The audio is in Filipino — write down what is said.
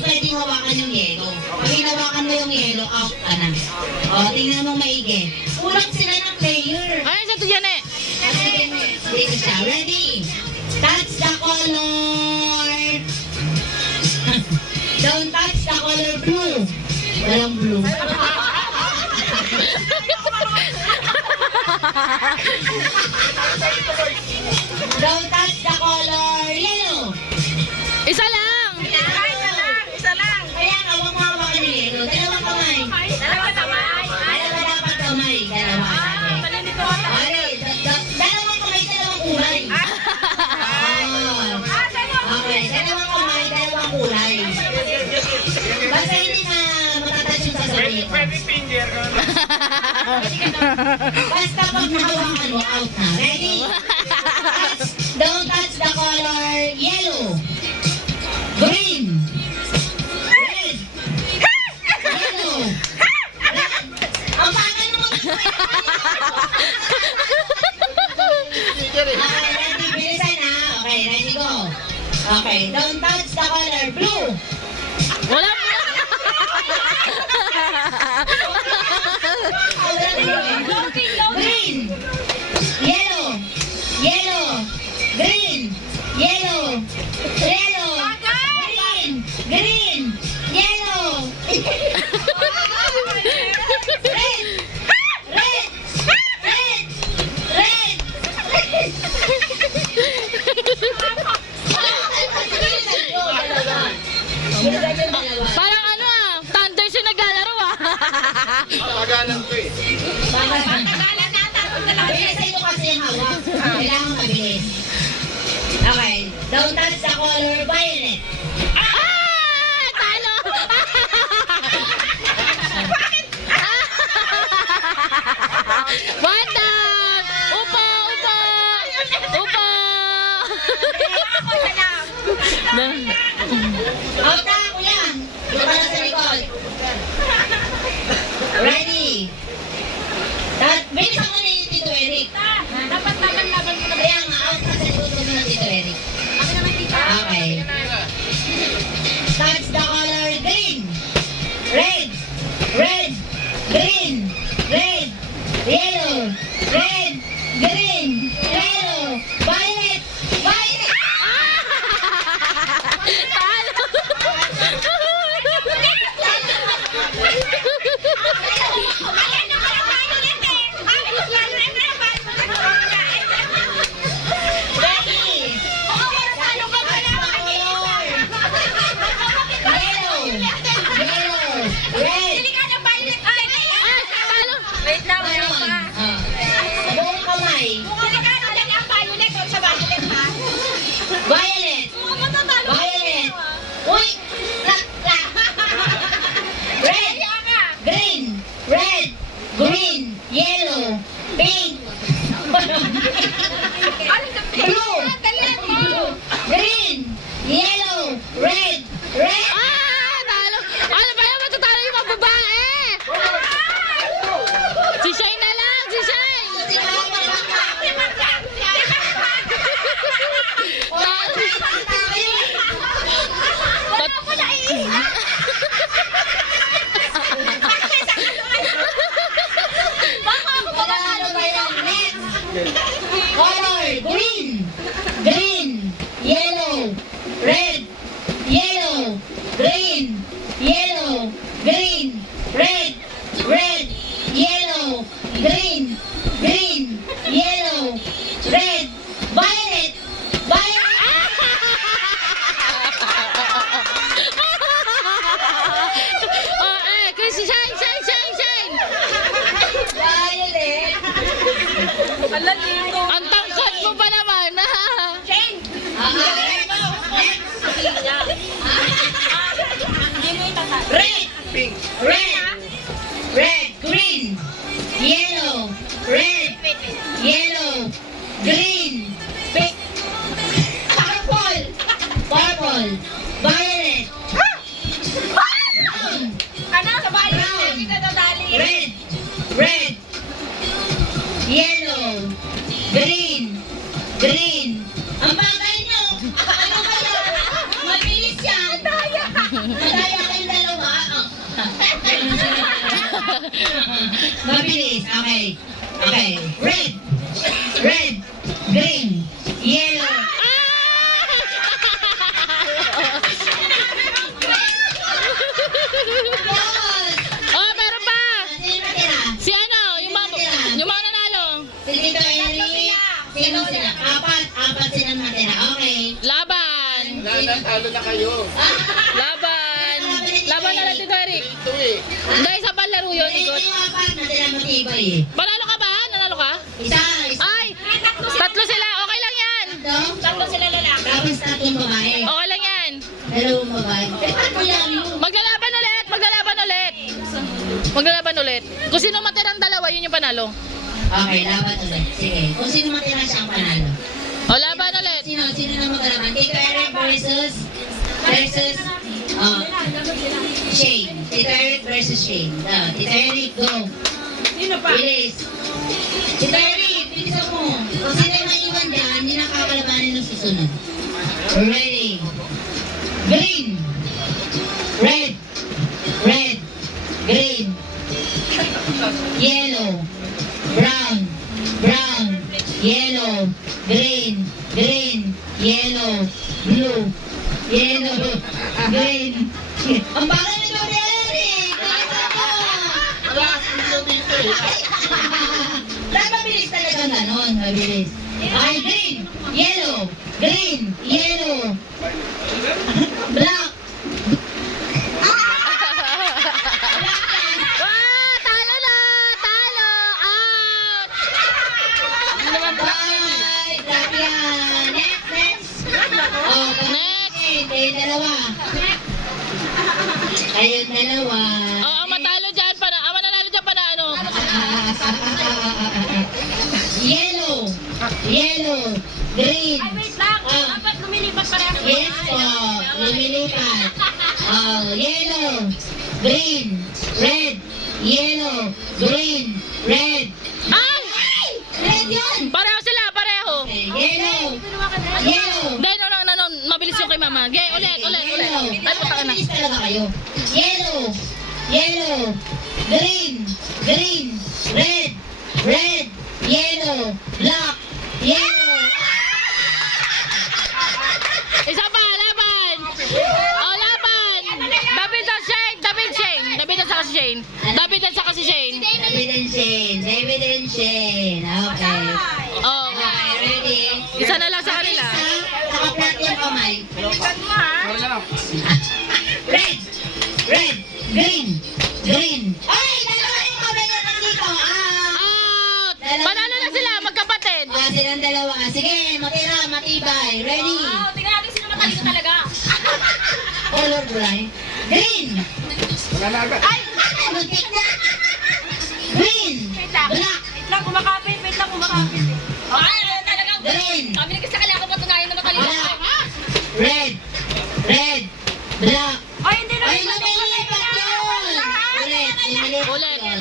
pwedeng hawakan yung yelo. Pag hinawakan mo yung yelo, out ka na. O, tingnan mo maigi. Kulang sila ng player. Ay, sa to yan eh. Dito siya. Ready? Touch the color. Don't touch the color blue. Walang blue. Don't touch the color yellow. Isa lang. Isa lang. Kaya ka, huwag mo hawakan yung yellow. Dalawang kamay. Dalawang kamay. Dalawa dapat kamay. Dalawa. Malilito ako. Okay, dalawang kamay, dalawang kulay. Okay, dalawang kamay, dalawang kulay. Basta hindi na matatouch yung sasabihin ko. Pwede finger. Basta pag nahawakan mo, out na. Ready? Don't touch the color yellow. Green. Red. Yellow. Red. Ang bagal mo. Okay, ready? Bilisan na. Okay, ready, go. Okay, don't touch the color blue. Wala mo. Green. Yellow. Yellow. Green. Yellow. Yellow. Green. Green. Yellow. Red. Red. Red. Red. Parang ano ah, Thunders yung naglalaro ah. Pagalan ko eh. Bilis sa iyo kasi yung hawak. Kailangan mabilis. Okay. Don't touch the color violet. Ah! Talo! One down! Upa! Upa! Upa! Out na, kuya. Doon ka na sa likod. Ready? Bilisan mo na yung Tito Eric. Dapat laban mo na. Kaya nga, out ka sa likod mo na Tito Eric. Ako naman tita. Okay. Touch the color green. Red. Red. Green. Red. Yellow. Red. Green. Yellow. Violet. Violet. Talo! Ready. Touch the color. Yellow. Yellow. Red. Ay! Talo! Wait lang, meron pa. Buong kamay. Violet. Violet. Uy! Red. Green. Red. Green. Yellow. Pink. Blue. Green. Yellow. Red. Red. Ah! Talo! Ano ba yung matatalo yung mga babae? Si Shine na lang! Si Shine! Color green. Green. Yellow. Red. Yellow. Green. Yellow. Green. Red. Red. Yellow. Green. Green. Yellow. Red. Violet. Violet. Oh, eh, kasi Shine! Shine! Shine! Shine! Violet. Ang tangkad mo pa naman ah! Red. Pink. Red. Red. Green. Yellow. Red. Yellow. Green. Pink. Purple. Purple. Violet. Brown. Red. Red. Yellow. Green. Green. Ang bagay nyo. Ano ba yan? Mabilis yan. Madaya. Mabilis. Okay. Okay. Red. Red. Green. Yellow. Boss! Oh, meron pa. Sino natira? Si ano, yung mga nanalo. Si Tito Eric. Sino sila? Apat silang natira. Okay. Laban. Nanalo na kayo. Laban. Laban na natin, Eric. Ito eh. Hindi, isa pa laro yun, Ito ikot. yung apat natira matibay eh. Panalo ka ba? Nanalo ka? Isa. Ay! Tatlo sila. Okay lang yan. Tatlo sila lalaki. Tapos tatlong babae. Okay lang yan. Dalawang babae. Eh, paano yan yun? Maglalaban ulit. Maglalaban ulit. Maglalaban ulit. Kung sino matirang dalawa, yun yung panalo. Okay, laban ulit. Sige. Kung sino matira siya ang panalo. O, laban ulit. Sino na magkalaban? Tito Eric versus Shane. Tito Eric versus Shane. Tito Eric, go. Sino pa? Bilis. Tito Eric, bilisan mo. Kung sino yung maiwan dyan, yun ang kakalabanin ng susunod. Ready. Green. Red. Red. Green. Yellow. Brown. Brown. Yellow. Green. Green. Yellow. Blue. Yellow. Green. Ang bagal nito ni Eric! Bilisan mo! Wala sino dito eh. Dahil mabilis talaga ganon, mabilis. Okay, green, yellow, green, yellow, black. Ah, talo na! Talo! Out! Bye! Grabe yan. Next. Oh, Next! kayong dalawa. Kayong dalawa. Oh, ang matalo dyan, ang mananalo dyan pa na ano? Yellow, yellow, green. Ay, wait lang. Ah. Dapat lumilipat pareho. Yes po, lumilipat. Oh, yellow, green, red, yellow, green, red. Ay! Red yun! Pareho sila, pareho. Okay, yellow, yellow. Hindi, no, mabilis yung kay mama. Okay, ulit. Yellow. Ay, puta ka na. Mabilis talaga kayo. Yellow, yellow, green, green, red, red, yellow, black, yellow. Isa pa, laban! Oh, laban! David at Shane! David at saka si Shane. David and Shane. Okay. Oh, Okay, ready? isa na lang sa kanila. Naka-flat yung kamay. Bilisan mo ha. Wala lang. Red, red, green, green. Ay, dalawa yung kamay na nandito. Out! Panalo na sila, magkapatid. Silang dalawa. Sige, matira, matibay. Ready? Wow, tingnan natin sino matalino talaga. Color blind. Green. Wala na agad. Ay! Muntik na. Green. Wait lang. Black. Wait lang, kumakapit. Ay, talaga. Green. Kami nagkasakali ako patunayan na matalino. Black. Red. Red. Black. Ay, hindi na. Ay, lumilipat yun. Ulit. Lumilipat Ulit. yun.